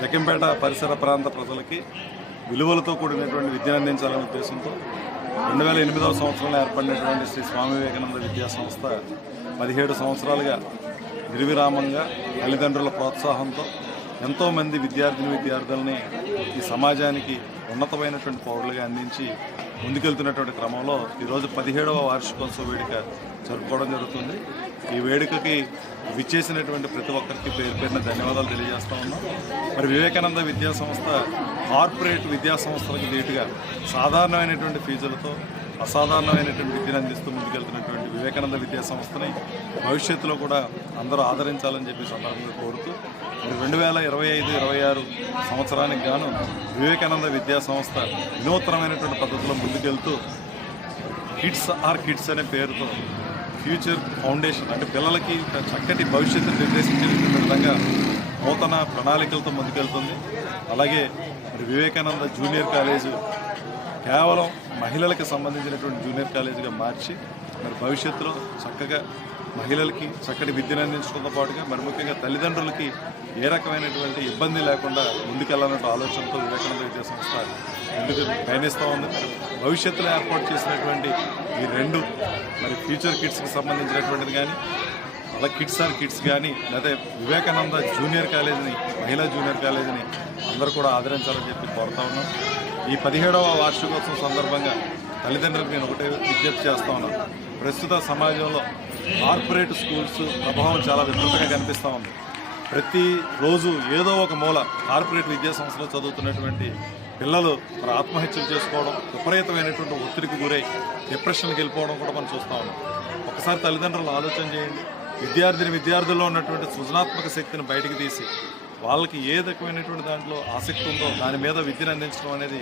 జకంపేట పరిసర ప్రాంత ప్రజలకి విలువలతో కూడినటువంటి విద్యను అందించాలనే ఉద్దేశంతో రెండు వేల ఎనిమిదవ సంవత్సరంలో ఏర్పడినటువంటి శ్రీ స్వామి వివేకానంద విద్యా సంస్థ పదిహేడు సంవత్సరాలుగా నిర్విరామంగా తల్లిదండ్రుల ప్రోత్సాహంతో ఎంతోమంది విద్యార్థిని విద్యార్థుల్ని ఈ సమాజానికి ఉన్నతమైనటువంటి పౌరులుగా అందించి ముందుకెళ్తున్నటువంటి క్రమంలో ఈరోజు పదిహేడవ వార్షికోత్సవ వేడుక జరుపుకోవడం జరుగుతుంది. ఈ వేడుకకి విచ్చేసినటువంటి ప్రతి ఒక్కరికి పేరు పేరున ధన్యవాదాలు తెలియజేస్తా ఉన్నాం. మరి వివేకానంద విద్యా సంస్థ కార్పొరేట్ విద్యా సంస్థలకు ధీటుగా సాధారణమైనటువంటి ఫీజులతో అసాధారణమైనటువంటి విద్యను అందిస్తూ ముందుకెళ్తున్నటువంటి వివేకానంద విద్యా సంస్థని భవిష్యత్తులో కూడా అందరూ ఆదరించాలని చెప్పి సందర్భంగా కోరుతూ మరి రెండు వేల ఇరవై ఐదు ఇరవై ఆరు సంవత్సరానికి గాను వివేకానంద విద్యా సంస్థ వినూత్నమైనటువంటి పద్ధతిలో ముందుకెళ్తూ కిడ్స్ ఆర్ కిడ్స్ అనే పేరుతో ఫ్యూచర్ ఫౌండేషన్ అంటే పిల్లలకి చక్కటి భవిష్యత్తును నిర్దేశించే విధంగా నూతన ప్రణాళికలతో ముందుకెళ్తుంది. అలాగే మరి వివేకానంద జూనియర్ కాలేజ్ కేవలం మహిళలకు సంబంధించినటువంటి జూనియర్ కాలేజీగా మార్చి మరి భవిష్యత్తులో చక్కగా మహిళలకి చక్కటి విద్యను అందించడంతో పాటుగా మరి ముఖ్యంగా తల్లిదండ్రులకి ఏ రకమైనటువంటి ఇబ్బంది లేకుండా ముందుకెళ్ళాలన్న ఆలోచనతో వివేకానంద విద్యా సంస్థ ముందుకు పయనిస్తూ ఉంది. భవిష్యత్తులో ఏర్పాటు చేసినటువంటి ఈ రెండు మరి ఫ్యూచర్ కిడ్స్కి సంబంధించినటువంటిది కానీ అలా కిడ్స్ ఆర్ కిడ్స్ కానీ లేదా వివేకానంద జూనియర్ కాలేజీని మహిళా జూనియర్ కాలేజీని అందరూ కూడా ఆదరించాలని చెప్పి కోరుతా ఉన్నాం. ఈ పదిహేడవ వార్షికోత్సవం సందర్భంగా తల్లిదండ్రులకు నేను ఒకటే విజ్ఞప్తి చేస్తా ఉన్నాను ప్రస్తుత సమాజంలో కార్పొరేట్ స్కూల్స్ ప్రభావం చాలా విపరీతంగా కనిపిస్తూ ఉంది. ప్రతి రోజు ఏదో ఒక మూల కార్పొరేట్ విద్యా సంస్థలో చదువుతున్నటువంటి పిల్లలు మరి ఆత్మహత్యలు చేసుకోవడం విపరీతమైనటువంటి ఒత్తిడికి గురై డిప్రెషన్కి వెళ్ళిపోవడం కూడా మనం చూస్తూ ఉన్నాం. ఒకసారి తల్లిదండ్రులు ఆలోచన చేయండి. విద్యార్థిని విద్యార్థుల్లో ఉన్నటువంటి సృజనాత్మక శక్తిని బయటకు తీసి వాళ్ళకి ఏ రకమైనటువంటి దాంట్లో ఆసక్తి ఉందో దాని మీద విద్యను అందించడం అనేది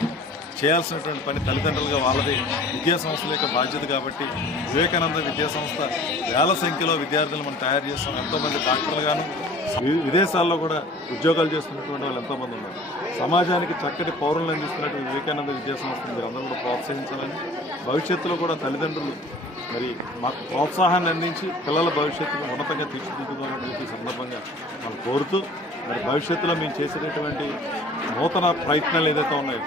చేయాల్సినటువంటి పని తల్లిదండ్రులుగా వాళ్ళది విద్యా సంస్థల యొక్క బాధ్యత కాబట్టి వివేకానంద విద్యాసంస్థ వేల సంఖ్యలో విద్యార్థులు మనం తయారు చేస్తాం ఎంతోమంది డాక్టర్లుగాను విదేశాల్లో కూడా ఉద్యోగాలు చేస్తున్నటువంటి వాళ్ళు ఎంతోమంది ఉన్నారు. సమాజానికి చక్కటి పౌరులను అందిస్తున్నటువంటి వివేకానంద విద్యాసంస్థ మీరు అందరూ కూడా ప్రోత్సహించాలని భవిష్యత్తులో కూడా తల్లిదండ్రులు మరి మాకు ప్రోత్సాహాన్ని అందించి పిల్లల భవిష్యత్తును ఉన్నతంగా తీర్చిదిద్దుకోవాలని చెప్పి ఈ సందర్భంగా మనం కోరుతూ మరి భవిష్యత్తులో మేము చేసేటటువంటి నూతన ప్రయత్నాలు ఏదైతే ఉన్నాయో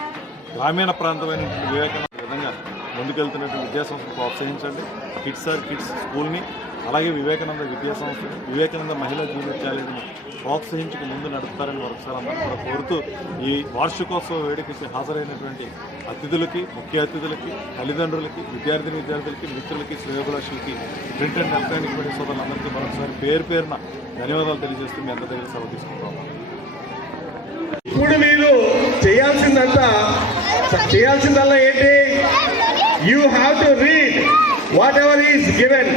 గ్రామీణ ప్రాంతమైనటువంటి వివేకానంద విధంగా ముందుకెళ్తున్నటువంటి విద్యాసంస్థను ప్రోత్సహించండి. కిడ్స్ ఆర్ కిడ్స్ స్కూల్ని అలాగే వివేకానంద విద్యాసంస్థని వివేకానంద మహిళా జూనియర్ కాలేజీని ప్రోత్సహించుకు ముందు నడుపుతారని మరొకసారి అందరూ కూడా కోరుతూ ఈ వార్షికోత్సవ వేడుకకి హాజరైనటువంటి అతిథులకి ముఖ్య అతిథులకి తల్లిదండ్రులకి విద్యార్థిని విద్యార్థులకి మిత్రులకి శ్రేయోభిలాషులకి ప్రింట్ అండ్ ఎలక్ట్రానిక్ మీడియా సోదరులందరికీ మరొకసారి పేరు పేరున ధన్యవాదాలు తెలియజేస్తూ మీ అందరి దగ్గర సెలవు తీసుకుంటాం ఇప్పుడు మీరు చేయాల్సిందంతా చేయాల్సిందల్లా ఏంటి? You have to read whatever is given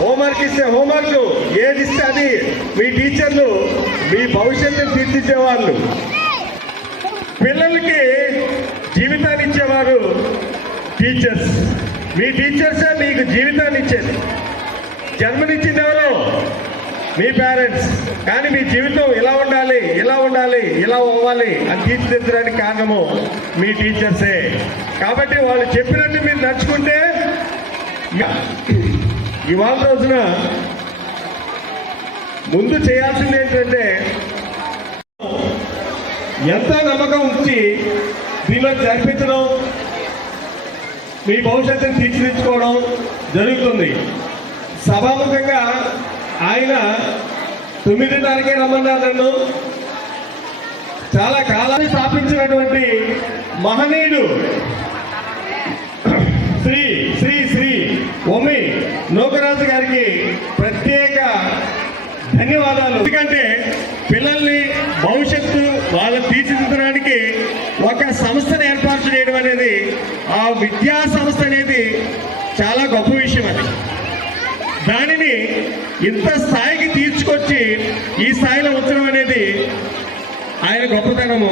homework ఇస్తే హోంవర్క్ ఏది ఇస్తే అది. మీ టీచర్లు మీ భవిష్యత్తుని తీర్చిచ్చేవాళ్ళు పిల్లలకి జీవితాన్ని ఇచ్చేవారు టీచర్స్. మీ టీచర్సే మీకు జీవితాన్ని ఇచ్చేది. జన్మనిచ్చింది ఎవరో? మీ పేరెంట్స్ కానీ మీ జీవితం ఇలా ఉండాలి ఇలా ఉండాలి ఇలా అవ్వాలి అని తీర్చిదిద్దడానికి కారణము మీ టీచర్సే కాబట్టి వాళ్ళు చెప్పినట్టు మీరు నడుచుకుంటే ఇవాళ రోజున ముందు చేయాల్సింది ఏంటంటే ఎంతో నమ్మకం ఉంచి దీనిలో జరిపించడం మీ భవిష్యత్తుని తీర్చిదిద్దుకోవడం జరుగుతుంది. సభాముఖంగా ఆయన తొమ్మిదిన్నరకే రమ్మన్నారు నన్ను. చాలా కాలాన్ని స్థాపించినటువంటి మహనీయుడు శ్రీ శ్రీ శ్రీ ఒమి నూకరాజు గారికి ప్రత్యేక ధన్యవాదాలు. ఎందుకంటే పిల్లల్ని భవిష్యత్తు వాళ్ళు తీర్చిదిద్దడానికి ఒక సంస్థను ఏర్పాటు చేయడం అనేది ఆ విద్యా సంస్థ అనేది చాలా గొప్ప విషయం అది. దానిని ఇంత స్థాయికి తీర్చుకొచ్చి ఈ స్థాయిలో ఉంచడం అనేది ఆయన గొప్పతనము.